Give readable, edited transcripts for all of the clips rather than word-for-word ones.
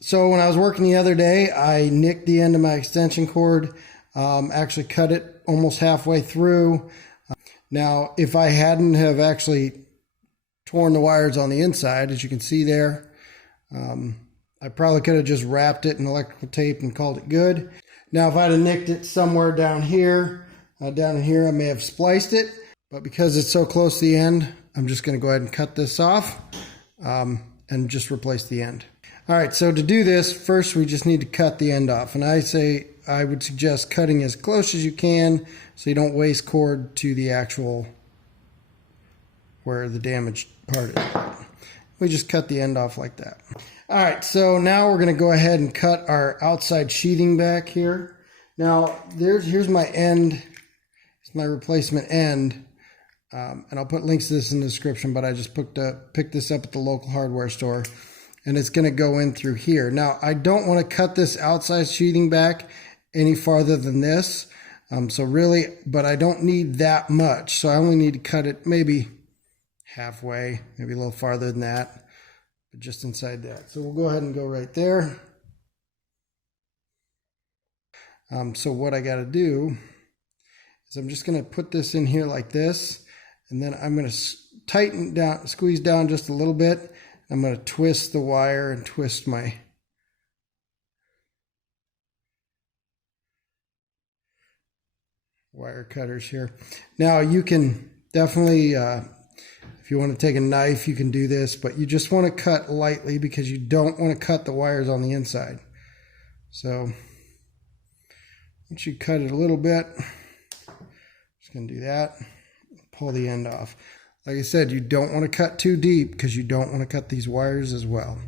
So when I was working the other day, I nicked the end of my extension cord, actually cut it almost halfway through. Now, if I hadn't have actually torn the wires on the inside, as you can see there, I probably could have just wrapped it in electrical tape and called it good. Now, if I'd have nicked it somewhere down here, I may have spliced it, but because it's so close to the end, I'm just going to go ahead and cut this off and just replace the end. All right, so to do this, first we just need to cut the end off. And I would suggest cutting as close as you can so you don't waste cord to the actual where the damaged part is. We just cut the end off like that. All right, so now we're going to go ahead and cut our outside sheathing back here. Now, here's my end. It's my replacement end. And I'll put links to this in the description, but I just picked this up at the local hardware store. And it's going to go in through here. Now, I don't want to cut this outside sheathing back any farther than this. But I don't need that much. So I only need to cut it maybe halfway, maybe a little farther than that, but just inside that. So we'll go ahead and go right there. So what I got to do is I'm just going to put this in here like this, and then I'm going to tighten down, squeeze down just a little bit. I'm going to twist the wire and twist my wire cutters here. Now you can definitely, if you want to take a knife, you can do this, but you just want to cut lightly because you don't want to cut the wires on the inside. So once you cut it a little bit, just going to do that, pull the end off. Like I said, you don't want to cut too deep because you don't want to cut these wires as well.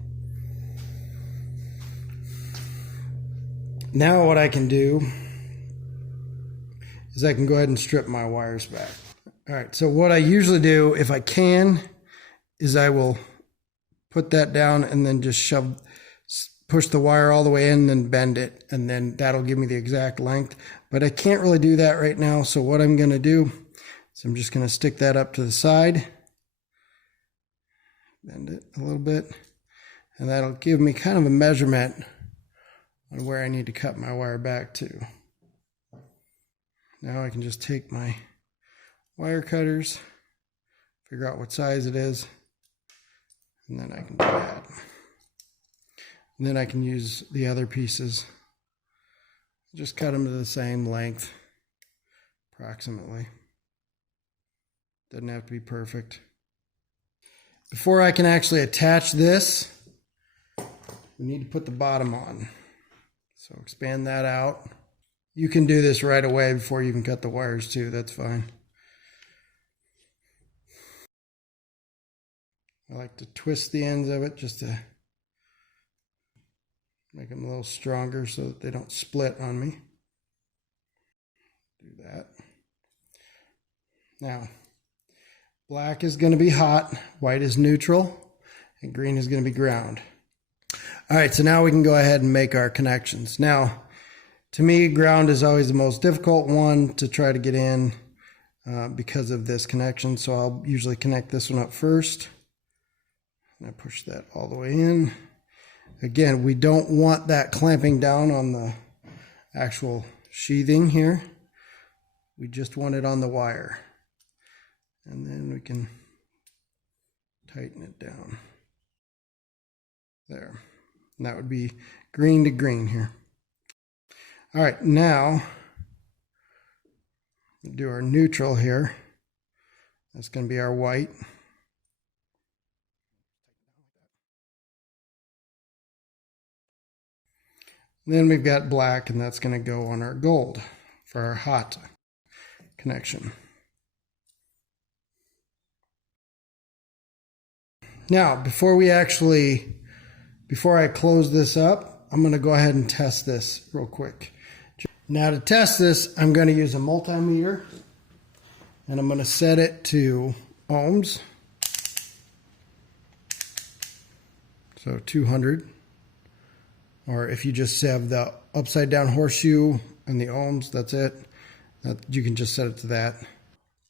Now what I can do is I can go ahead and strip my wires back. All right, so what I usually do, if I can, is I will put that down and then just push the wire all the way in and then bend it, and then that'll give me the exact length. But I can't really do that right now, so what I'm going to do, so I'm just going to stick that up to the side, bend it a little bit, and that'll give me kind of a measurement on where I need to cut my wire back to. Now I can just take my wire cutters, figure out what size it is, and then I can do that. And then I can use the other pieces. Just cut them to the same length, approximately. Doesn't have to be perfect. Before I can actually attach this, we need to put the bottom on. So expand that out. You can do this right away before you even cut the wires too, that's fine. I like to twist the ends of it just to make them a little stronger so that they don't split on me. Do that. Now, black is going to be hot, white is neutral, and green is going to be ground. All right, so now we can go ahead and make our connections. Now, to me, ground is always the most difficult one to try to get in because of this connection. So I'll usually connect this one up first. And I push that all the way in. Again, we don't want that clamping down on the actual sheathing here. We just want it on the wire. And then we can tighten it down. There. And that would be green to green here. All right, now we'll do our neutral here. That's going to be our white. And then we've got black, and that's going to go on our gold for our hot connection. Now, before I close this up, I'm going to go ahead and test this real quick. Now to test this, I'm going to use a multimeter, and I'm going to set it to ohms. So 200. Or if you just have the upside down horseshoe and the ohms, that's it. You can just set it to that.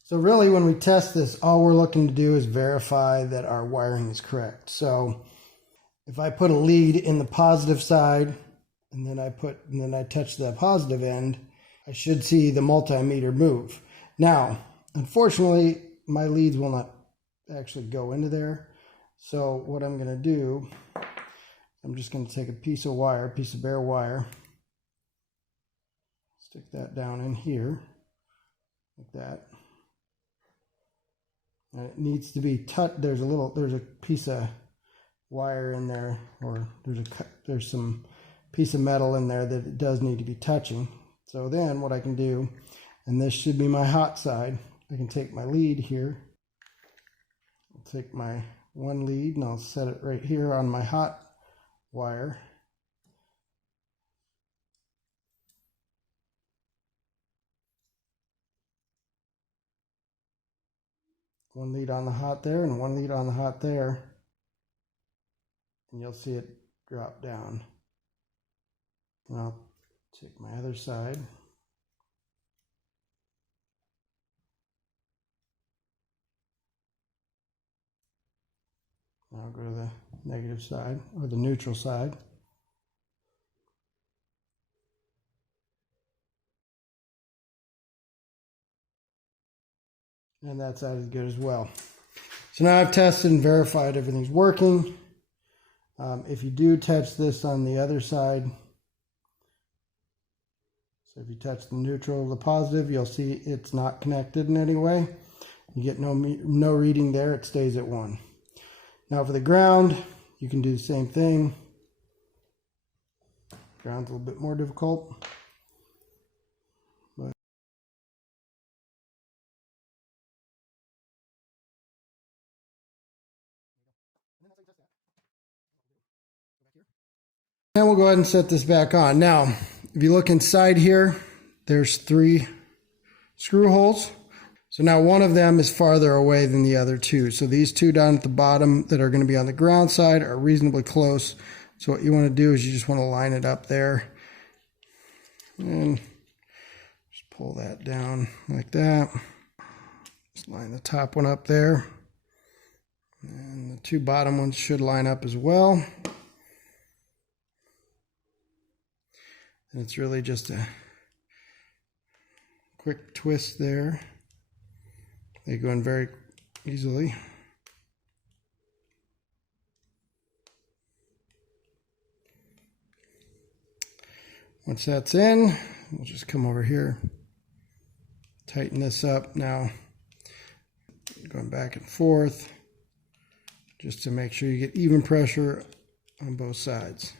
So really when we test this, all we're looking to do is verify that our wiring is correct. So if I put a lead in the positive side and then I touch the positive end, I should see the multimeter move. Now, unfortunately, my leads will not actually go into there. So what I'm going to do, I'm just going to take a piece of bare wire, stick that down in here like that. And it needs to be touched. There's a piece of wire in there, or there's some piece of metal in there that it does need to be touching. So then what I can do, and this should be my hot side, I can take my lead here. I'll take my one lead and I'll set it right here on my hot wire. One lead on the hot there and one lead on the hot there. And you'll see it drop down. And I'll take my other side. Now I'll go to the negative side, or the neutral side. And that side is good as well. So now I've tested and verified everything's working. If you do touch this on the other side, so if you touch the neutral, the positive, you'll see it's not connected in any way. You get no reading there, it stays at 1. Now for the ground, you can do the same thing. Ground's a little bit more difficult. But and we'll go ahead and set this back on. Now, if you look inside here, there's 3 screw holes. So now one of them is farther away than the other 2. So these 2 down at the bottom that are going to be on the ground side are reasonably close. So what you want to do is you just want to line it up there. And just pull that down like that. Just line the top one up there. And the 2 bottom ones should line up as well. And it's really just a quick twist there. They go in very easily. Once that's in, we'll just come over here, tighten this up. Now, going back and forth, just to make sure you get even pressure on both sides.